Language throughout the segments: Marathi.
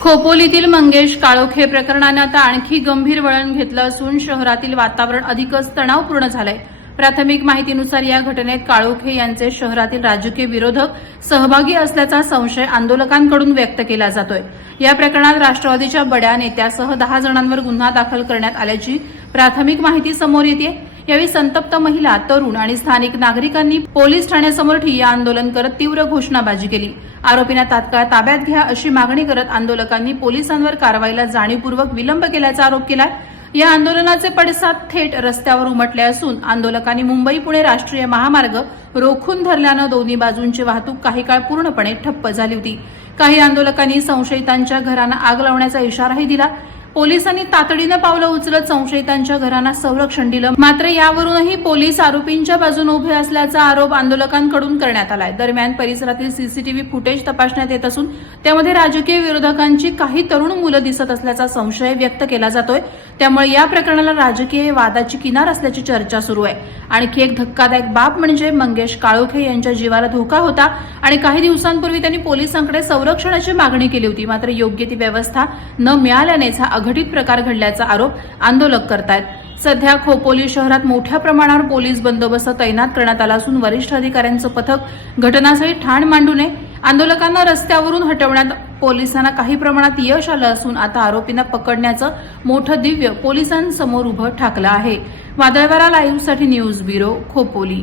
खोपोलीतील मंगेश काळोखे प्रकरणाने आता आणखी गंभीर वळण घेतलं असून शहरातील वातावरण अधिकच तणावपूर्ण झालंय। प्राथमिक माहितीनुसार या घटनेत काळोखे यांचे शहरातील राजकीय विरोधक सहभागी असल्याचा संशय आंदोलकांकडून व्यक्त केला जातोय। या प्रकरणात राष्ट्रवादीच्या बड्या नेत्यासह 10 जणांवर गुन्हा दाखल करण्यात आल्याची प्राथमिक माहिती समोर येते। यावेळी संतप्त महिला, तरुण आणि स्थानिक नागरिकांनी पोलीस ठाण्यासमोर ठिय्या आंदोलन करत तीव्र घोषणाबाजी केली। आरोपींना तात्काळ ताब्यात घ्या अशी मागणी करत आंदोलकांनी पोलिसांवर कारवाईला जाणीवपूर्वक विलंब केल्याचा आरोप केला। या आंदोलनाचे पडसाद थेट रस्त्यावर उमटले असून आंदोलकांनी मुंबई-पुणे राष्ट्रीय महामार्ग रोखून धरल्यानं दोन्ही बाजूंची वाहतूक काही काळ पूर्णपणे ठप्प झाली होती। काही आंदोलकांनी संशयितांच्या घरांना आग लावण्याचा इशाराही दिला। पोलिसांनी तातडीनं पावलं उचलत संशयितांच्या घरांना संरक्षण दिलं। मात्र यावरूनही पोलीस आरोपींच्या बाजूने उभे असल्याचा आरोप आंदोलकांकडून करण्यात आलाय। दरम्यान परिसरातील सीसीटीव्ही फुटेज तपासण्यात येत असून त्यामध्ये राजकीय विरोधकांची काही तरुण मुलं दिसत असल्याचा संशय व्यक्त केला जातोय। त्यामुळे या प्रकरणाला राजकीय वादाची किनार असल्याची चर्चा सुरू आहे। आणखी एक धक्कादायक बाब म्हणजे मंगेश काळोखे यांच्या जीवाला धोका होता आणि काही दिवसांपूर्वी त्यांनी पोलिसांकडे संरक्षणाची मागणी केली होती। मात्र योग्य ती व्यवस्था न मिळाल्यानेच हा अघटित प्रकार घडल्याचा आरोप आंदोलक करतायत। सध्या खोपोली शहरात मोठ्या प्रमाणावर पोलीस बंदोबस्त तैनात करण्यात आला असून वरिष्ठ अधिकाऱ्यांचं पथक घटनास्थळी ठाण मांडून आंदोलकांना रस्त्यावरून हटवण्यात पोलिसांना काही प्रमाणात यश आलं असून आता आरोपींना पकडण्याचं मोठं दिव्य पोलिसांसमोर उभं ठाकलं आहे। वादळवारा लाईव्हसाठी न्यूज ब्युरो, खोपोली।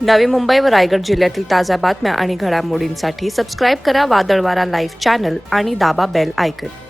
नवी मुंबई व रायगड जिल्ह्यातील ताज्या बातम्या आणि घडामोडींसाठी सबस्क्राईब करा वादळवारा लाईव्ह चॅनल आणि दाबा बेल आयकॉन।